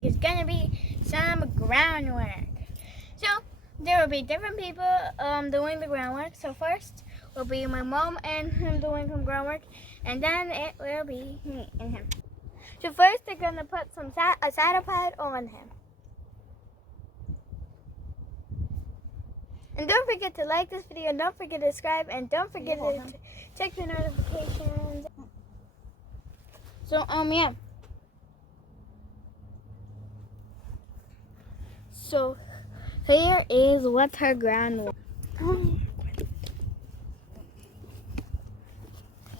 It's gonna be some groundwork. So there will be different people doing the groundwork. So first will be my mom and him doing some groundwork, and then it will be me and him. So first they're gonna put a saddle pad on him. And don't forget to like this video, don't forget to subscribe, and don't forget to check the notifications. So yeah. So here is what's her groundwork.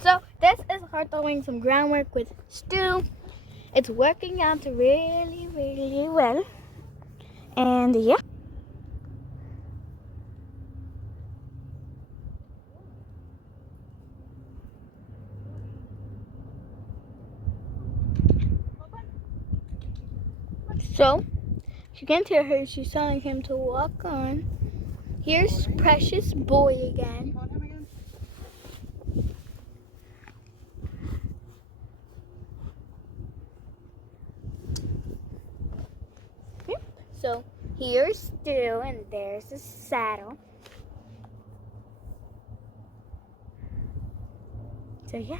So this is her doing some groundwork with Stu. It's working out really, really well. And yeah. So you can hear her, she's telling him to walk on. Here's Precious Boy again. So here's Stu, and there's the saddle. So yeah.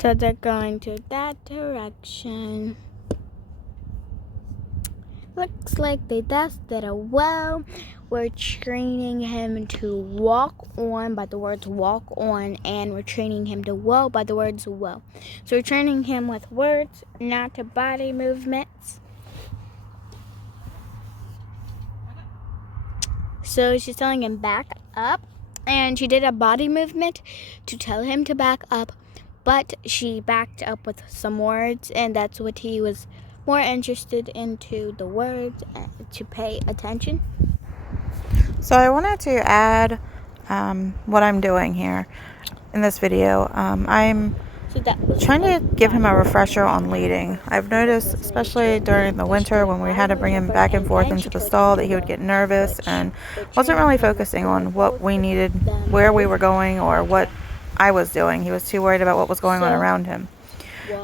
So they're going to that direction. Looks like they tested it well. We're training him to walk on by the words walk on, and we're training him to whoa by the words whoa. So we're training him with words, not to body movements. So she's telling him back up, and she did a body movement to tell him to back up, but she backed up with some words, and that's what he was more interested into, the words, to pay attention. So I wanted to add what I'm doing here in this video. I'm trying to give him a refresher on leading. I've noticed, especially during the winter when we had to bring him back and forth into the stall, that he would get nervous and wasn't really focusing on what we needed, where we were going, or what I was doing. He was too worried about what was going on around him.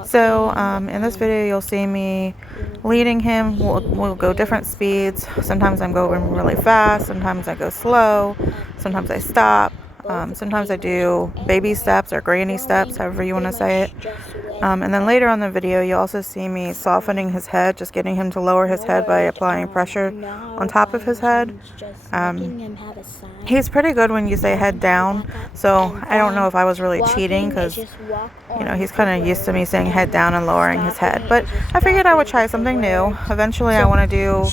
So in this video you'll see me leading him. We'll go different speeds. Sometimes I'm going really fast, sometimes I go slow, sometimes I stop, sometimes I do baby steps or granny steps, however you want to say it. And then later on the video you'll also see me softening his head, just getting him to lower his head by applying pressure on top of his head. He's pretty good when you say head down, so I don't know if I was really cheating, because he's kind of used to me saying head down and lowering his head, but I figured I would try something new. Eventually I want to do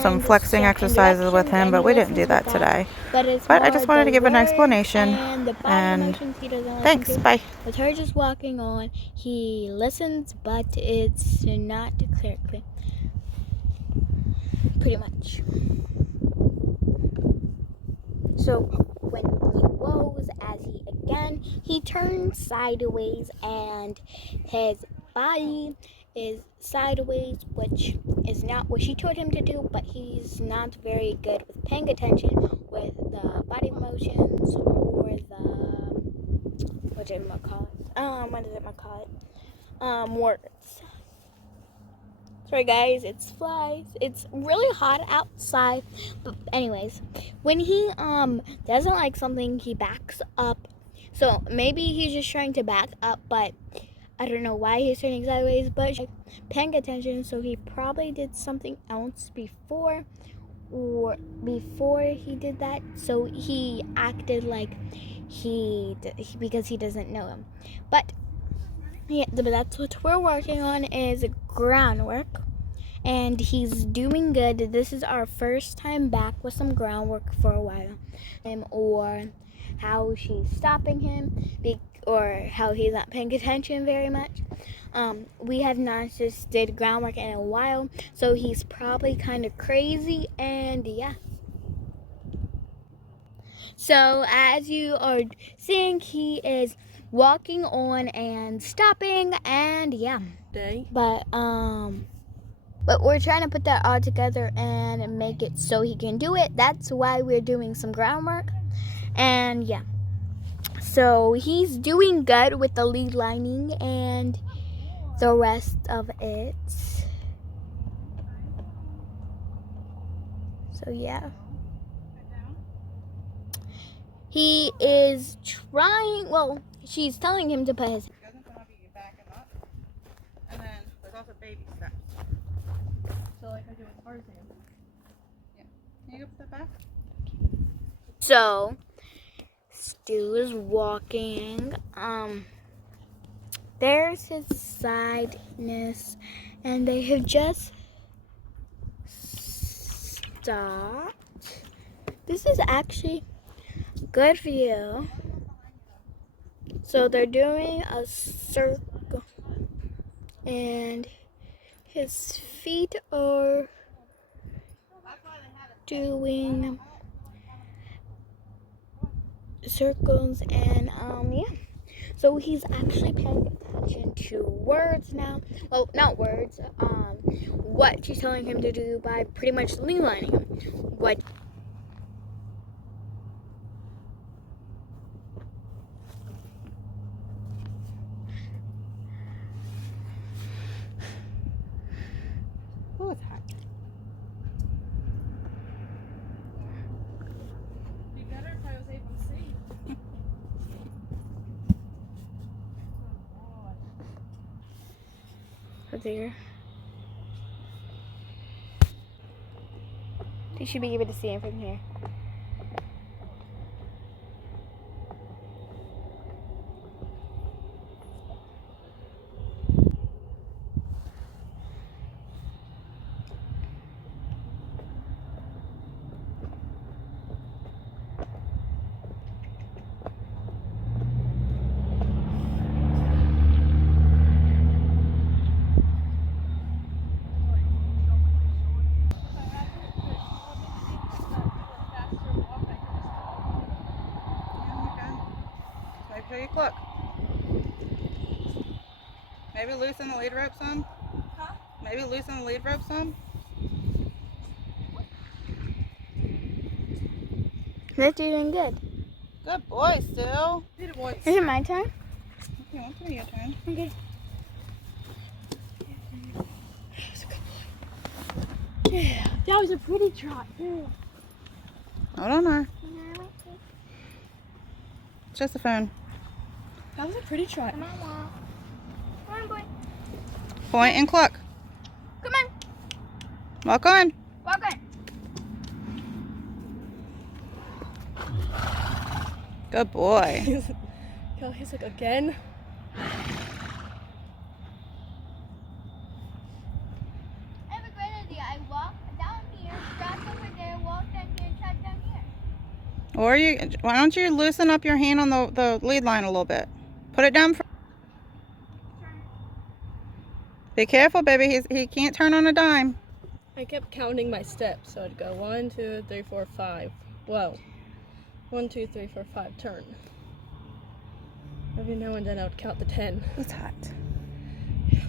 some flexing exercises with him, but we didn't do that today. But I just wanted to give an explanation, and thanks, bye. With her just walking on, he listens, but it's not clear. Pretty much. So when he woes, he turns sideways, and his body is sideways, which is not what she told him to do, but he's not very good with paying attention with the body motions or words. Sorry guys, it's flies. It's really hot outside. But anyways, when he doesn't like something, he backs up. So maybe he's just trying to back up, but I don't know why he's turning sideways, but he's paying attention, so he probably did something else before he did that. So he acted like because he doesn't know him. But yeah, but that's what we're working on, is groundwork, and he's doing good. This is our first time back with some groundwork for a while, or how she's stopping him, or how he's not paying attention very much. We have not just did groundwork in a while, so he's probably kind of crazy, and yeah. So as you are seeing, he is walking on and stopping, and yeah. But But we're trying to put that all together and make it so he can do it. That's why we're doing some groundwork. And yeah. So he's doing good with the lead lining and the rest of it. So yeah. He is trying, well, she's telling him to put his... He doesn't come up, you back him up. And then there's also baby steps. So like I do with Tarzan. Yeah. Can you go put that back? So, Stu is walking. There's his sideness, and they have just stopped. This is actually good view. So they're doing a circle, and his feet are doing circles, and yeah. So he's actually paying attention to words now. Well, not words. What she's telling him to do by pretty much lean lining him. What? Oh, it's hot. Be better if I was able to see. There. You should be able to see him from here. Maybe you look. Maybe loosen the lead rope some. Huh? Maybe loosen the lead rope some. That's doing good. Good boy, Stu. Peter boy. Is it my turn? Okay, what's gonna be your turn? Okay. Yeah, that was a pretty trot. Yeah. Hold on, there. It's just a phone. That was a pretty trot. Come on, Mom. Come on, boy. Point and cluck. Come on. Walk on. Walk on. Good boy. He's like, again? I have a great idea. I walk down here, drop over there, walk down here, and trot down here. Or why don't you loosen up your hand on the lead line a little bit? Put it down. Be careful, baby. He can't turn on a dime. I kept counting my steps, so I'd go 1, 2, 3, 4, 5. Whoa. 1, 2, 3, 4, 5, turn. Every now and then I would count the 10. It's hot. He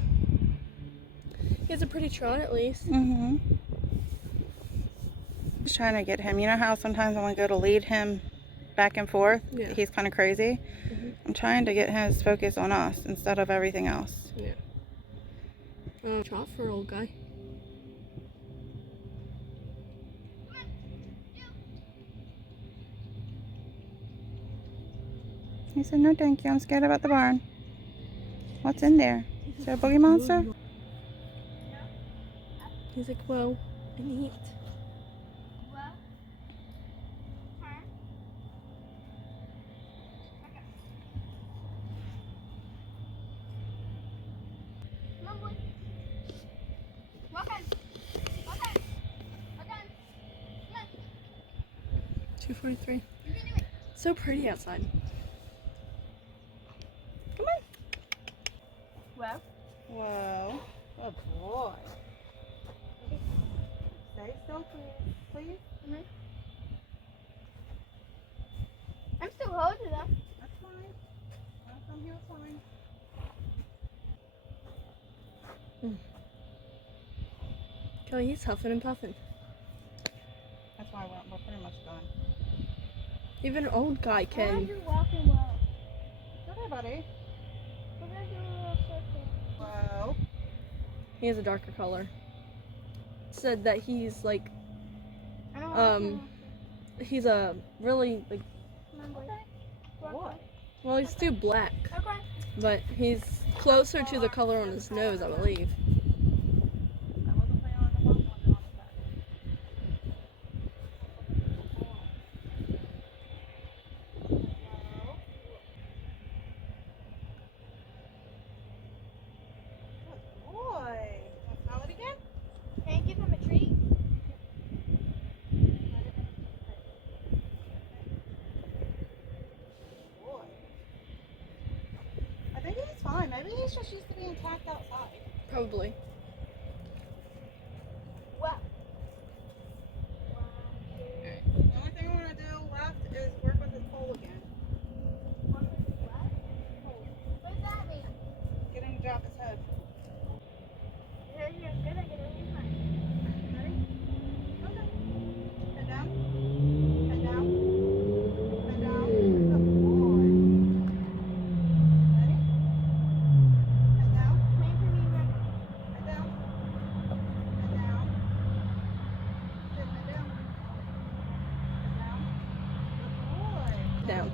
has a pretty trot at least. Mm-hmm. Just trying to get him. You know how sometimes when we go to lead him back and forth, Yeah. he's kind of crazy? Mm-hmm. I'm trying to get his focus on us instead of everything else. Yeah. Trot for old guy. He said, no thank you, I'm scared about the barn. What's in there? Is there a boogie monster? He's like, well, I need. Well, turn. Come on, boy. Walk on. Walk on. Walk on. Come on. 243. You can do it. So pretty outside. Come on. Well. Whoa. Good boy. Stay still, please. Mm-hmm. I'm still holding them. That's fine. I'll come here, fine. Oh, he's huffing and puffing. That's why we're pretty much done. Even an old guy can. You're walking well. Okay, buddy. We're gonna do a little circle. Whoa. He has a darker color. Said that he's like, I don't want he's a really like, What? well, he's too black, Okay. but he's closer to the color on his nose, I believe. I wasn't playing on the bottom one, on the back. Good boy. Want to smell it again? Can you give him a treat? Boy. I think he's fine. Maybe he's just used to being tacked outside. Probably. Well. The only thing I want to do left is work with his pole again. What does that mean? Get him to drop his head. You're good at getting in line. Ready? Okay. Head down. Head down. Head down. Good boy. Ready? Head down. Wait for me, Mom. Head down. Head down. Sit head down. Head down. Good boy. Down.